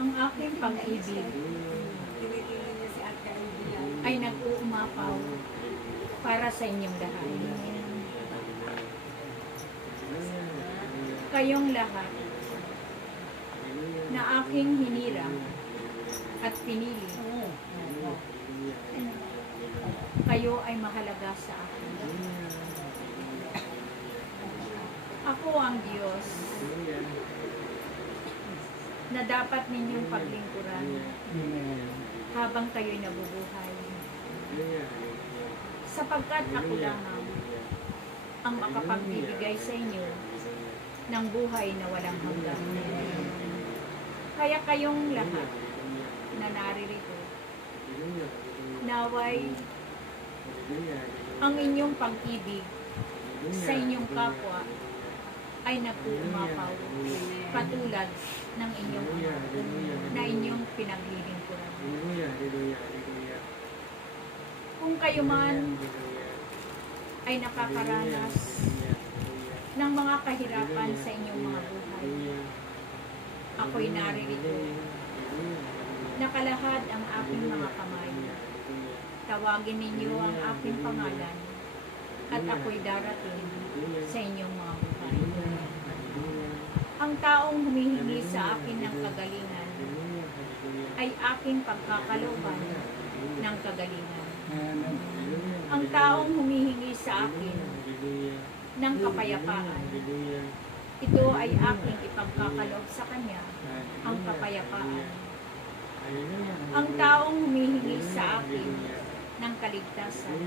Ang aking pag-ibig ay nag-uumapaw para sa inyong lahat. Kayong lahat na aking hinirang at pinili, kayo ay mahalaga sa akin. Ako ang Diyos na dapat ninyong paglingkuran habang kayo'y nabubuhay. Sapagkat ako lamang ang makapagbibigay sa inyo ng buhay na walang hanggan. Kaya kayong lahat na naririto, naway ang inyong pag-ibig sa inyong kapwa ay nag-uumapaw katulad ng inyong anak na inyong pinaglilingkuran. Kung kayo man ay nakakaranas ng mga kahirapan sa inyong mga buhay, ako'y naririto. Nakalahad ang aking mga kamay. Tawagin ninyo ang aking pangalan at ako'y darating sa inyong mga buhay. Ang taong humihingi sa akin ng kagalingan ay aking pagkakalooban ng kagalingan. Ang taong humihingi sa akin ng kapayapaan, ito ay aking ipagkakaloob sa kanya, ang kapayapaan. Ang taong humihingi sa akin ng kaligtasan,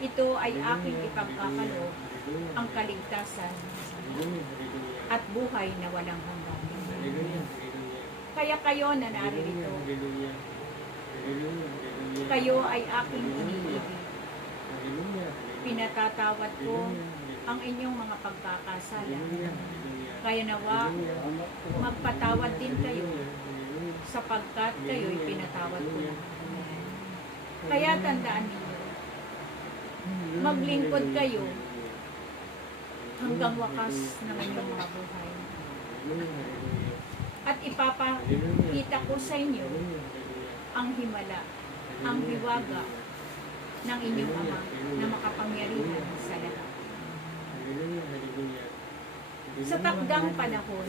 ito ay aking ipagkakaloob, ang kaligtasan at buhay na walang hanggan. Kaya kayo na naririto, kayo ay aking iniibig. Pinatatawad ko ang inyong mga pagkakasala. Kaya nawa, magpatawad din kayo, sapagkat kayo'y pinatawad ko na. Kaya tandaan ninyo, maglingkod kayo hanggang wakas ng inyong mga buhay. At ipapakita ko sa inyo ang himala, ang hiwaga ng inyong Ama na makapangyarihan sa lahat. Sa takdang panahon,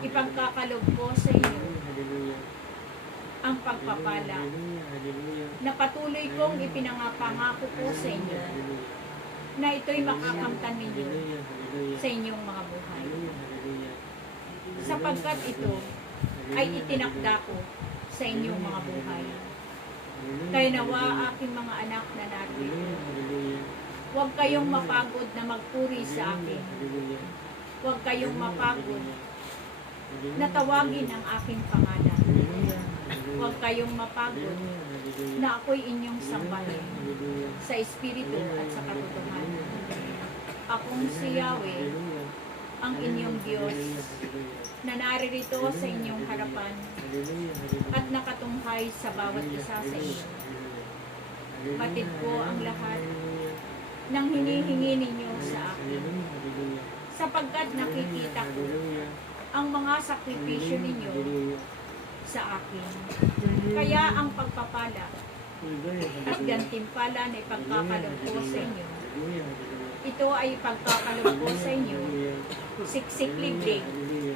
ipagkakalob ko sa inyo ang pagpapala na patuloy kong ipinangapangako ko sa inyo na ito'y makakamtan ninyo sa inyong mga buhay. Sapagkat ito ay itinakda ko sa inyong mga buhay. Kaya nawa aking mga anak na narito, huwag kayong mapagod na magpuri sa akin. Huwag kayong mapagod na tawagin ang aking pangalan. Huwag kayong mapagod na ako'y inyong sambahin sa Espiritu at sa katotohanan. Akong si Yahweh, ang inyong Diyos, na naririto sa inyong harapan at nakatunghay sa bawat isa sa inyo. Batid ko ang lahat ng hinihingi ninyo sa akin, sapagkat nakikita ko ang mga sakripisyo ninyo sa akin. Kaya ang pagpapala at gantimpala na ipagkakalob ko sa inyo, ito ay ipagkakalob ko sa inyo, siksik liblib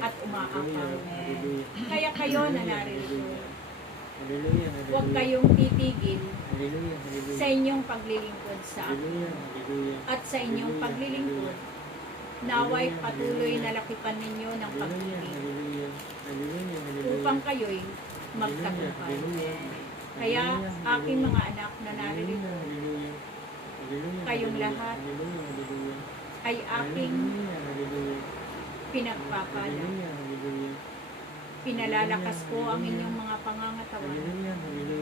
at umaapaw. Kaya kayo na narito, huwag kayong titigil sa inyong paglilingkod sa akin. At sa inyong paglilingkod, naway patuloy na lakipan ninyo ng pag-ibig upang kayo'y magtagumpay. Kaya aking mga anak na narito, kayong lahat ay aking pinagpapala. Pinalalakas ko ang inyong mga pangangatawan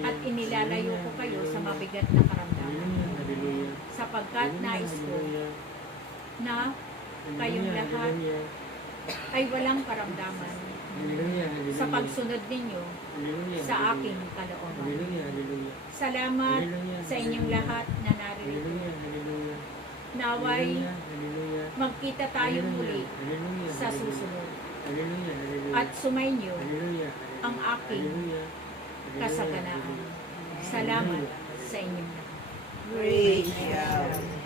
at inilalayo ko kayo sa mabigat na karamdaman. Sapagkat nais ko na kayong lahat ay walang karamdaman sa pagsunod ninyo sa aking kalooban. Salamat sa inyong lahat na narito. Naway Magkita tayo muli sa susunod. At sumainyo ang aking kasaganaan. Salamat sa inyo. Praise God.